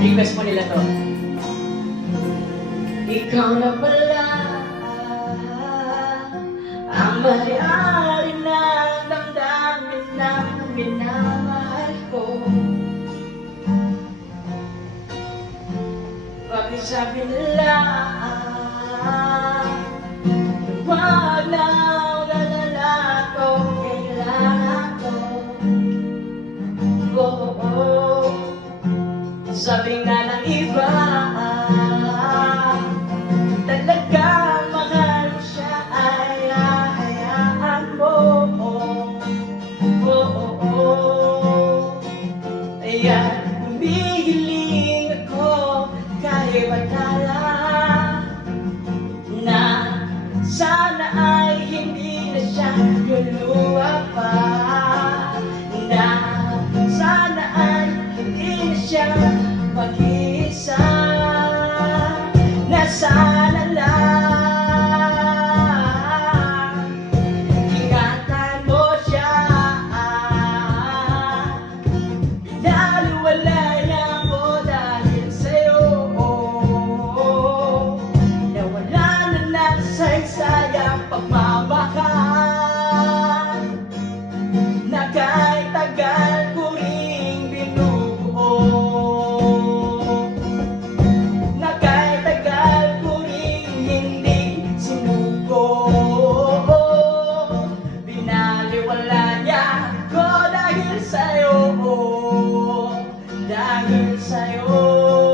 Request mo nila to. Ikaw na pala ang may-ari ng damdamin ng minamahal ko. Bakit sabi nila wag na lalala ko, kailangan ko. Oh, oh. Sabi nga ng iba talagang mahal mo siya, ay hayaan mo. Oh, oh, oh. Ayan, humihiling ako kahit matala na sana ay hindi na siya luluwa pa, na sana ay hindi na siya mag-iisa, na sana lang ingatan mo siya. Pinaliwalay ako dahil sa'yo, nawala na ng saysayang pagmamahal na kahit tagal ko ring binubuo, na kahit tagal ko ring hindi sinuko. Binaliwala niya ako dahil sa'yo, dahil sa'yo.